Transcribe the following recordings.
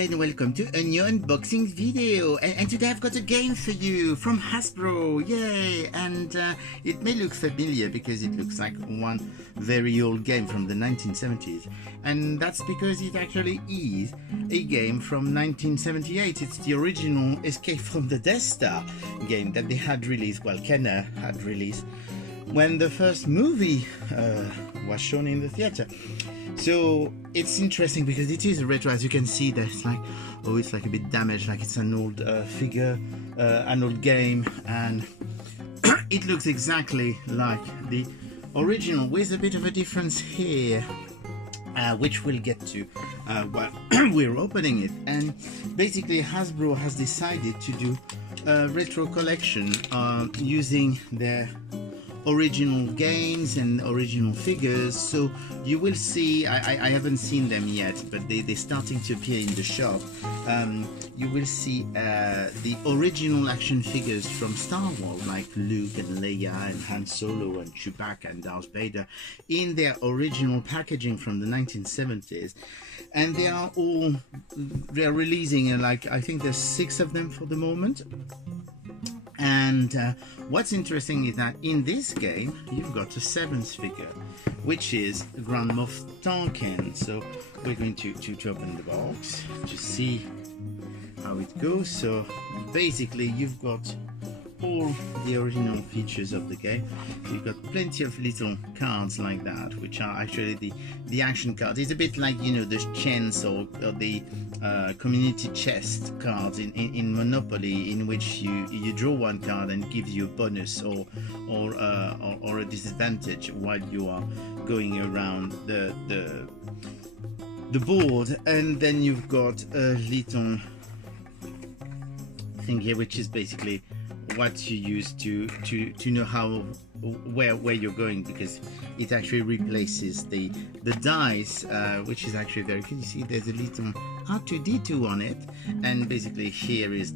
and welcome to a new unboxing video, and today I've got a game for you from Hasbro, yay! And it may look familiar because it looks like one very old game from the 1970s, and that's because it actually is a game from 1978. It's the original Escape from the Death Star game that they had released, well, Kenner had released when the first movie was shown in the theater. So it's interesting because it is a retro. As you can see, there's like, oh, it's like a bit damaged, like it's an old figure, an old game, and it looks exactly like the original, with a bit of a difference here, which we'll get to while we're opening it. And basically Hasbro has decided to do a retro collection using their original games and original figures. So you will see, I haven't seen them yet, but they're starting to appear in the shop. You will see the original action figures from Star Wars, like Luke and Leia and Han Solo and Chewbacca and Darth Vader, in their original packaging from the 1970s. And they are releasing like, I think there's 6 of them for the moment. And what's interesting is that in this game you've got a 7th figure, which is Grand Moff Tarkin. So we're going to open the box to see how it goes. So basically you've got all the original features of the game. You've got plenty of little cards like that, which are actually the action cards. It's a bit like, you know, the chance or the community chest cards in Monopoly, in which you draw one card and gives you a bonus or a disadvantage while you are going around the board. And then you've got a little thing here, which is basically what you use to know where you're going, because it actually replaces the dice, which is actually very good. You see there's a little R2D2 on it, and basically here is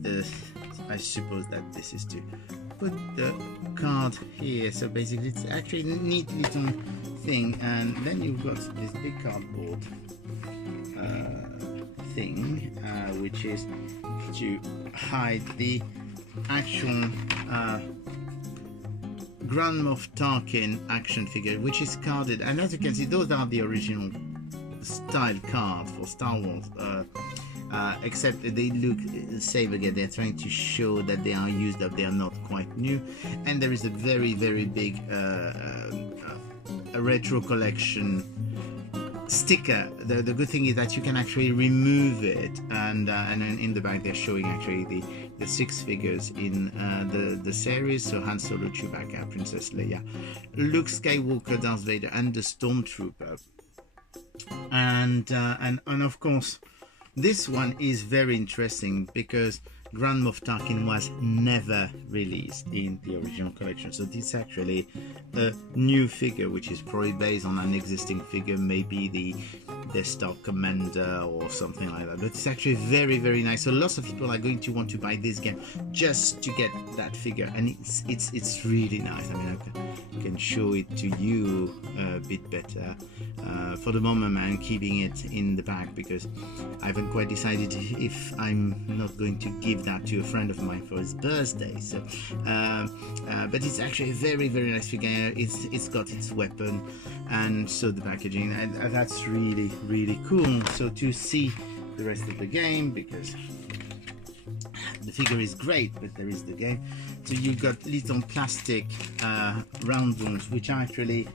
I suppose that this is to put the card here. So basically it's actually a neat little thing. And then you've got this big cardboard thing, which is to hide the actual Grand Moff Tarkin action figure, which is carded. And as you can see, those are the original style cards for Star Wars, except they look same again. They're trying to show that they are used up, they are not quite new. And there is a very big a retro collection sticker. The good thing is that you can actually remove it, and then in the back they're showing actually the 6 figures in the series. So Han Solo, Chewbacca, Princess Leia, Luke Skywalker, Darth Vader, and the Stormtrooper. And of course this one is very interesting because Grand Moff Tarkin was never released in the original collection. So this is actually a new figure, which is probably based on an existing figure, maybe the Death Star Commander or something like that. But it's actually very nice. So lots of people are going to want to buy this game just to get that figure, and it's really nice. I mean, I can show it to you a bit better. For the moment I'm keeping it in the bag because I haven't quite decided if I'm not going to give that to a friend of mine for his birthday. So but it's actually a very nice figure. It's got its weapon, and so the packaging, and that's really cool. So to see the rest of the game, because the figure is great, but there is the game. So you've got little plastic round ones, which are actually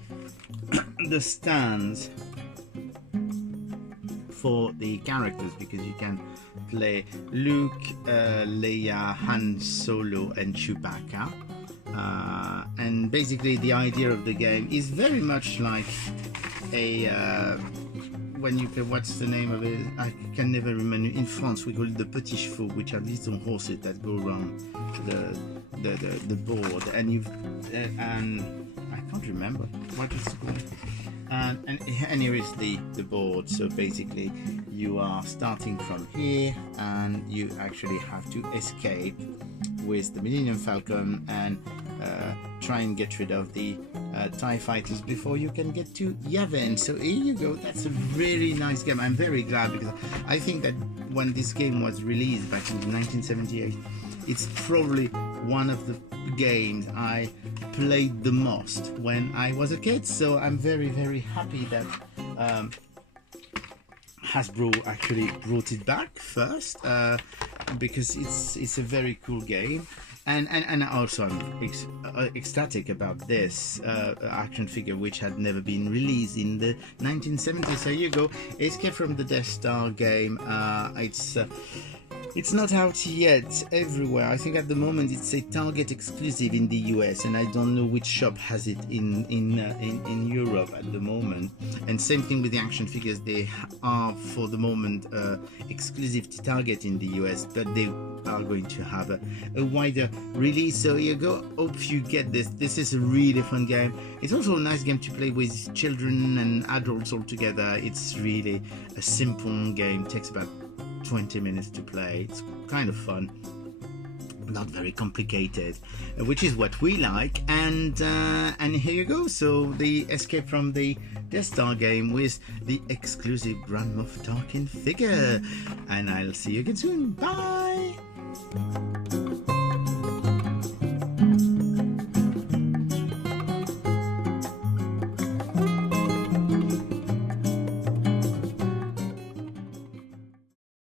the stands for the characters, because you can play Luke, Leia, Han Solo, and Chewbacca. And basically the idea of the game is very much like a when you can, what's the name of it? I can never remember. In France we call it the petit chevaux, which are little horses that go around the board, and and I can't remember what it's called. And here is the board. So basically you are starting from here, and you actually have to escape with the Millennium Falcon and try and get rid of the TIE fighters before you can get to Yavin. So here you go. That's a really nice game. I'm very glad, because I think that when this game was released back in 1978, it's probably one of the games I played the most when I was a kid. So I'm very, very happy that Hasbro actually brought it back first, because it's a very cool game. And also I'm ecstatic about this action figure, which had never been released in the 1970s. So here you go, Escape from the Death Star game. It's not out yet everywhere. I think at the moment it's a Target exclusive in the US, and I don't know which shop has it in Europe at the moment. And same thing with the action figures. They are for the moment exclusive to Target in the US, but they are going to have a wider release. So here you go. Hope you get this. This is a really fun game. It's also a nice game to play with children and adults all together. It's really a simple game. It takes about 20 minutes to play. It's kind of fun, not very complicated, which is what we like. And here you go. So the Escape from the Death Star game with the exclusive Grand Moff Tarkin figure. And I'll see you again soon. Bye.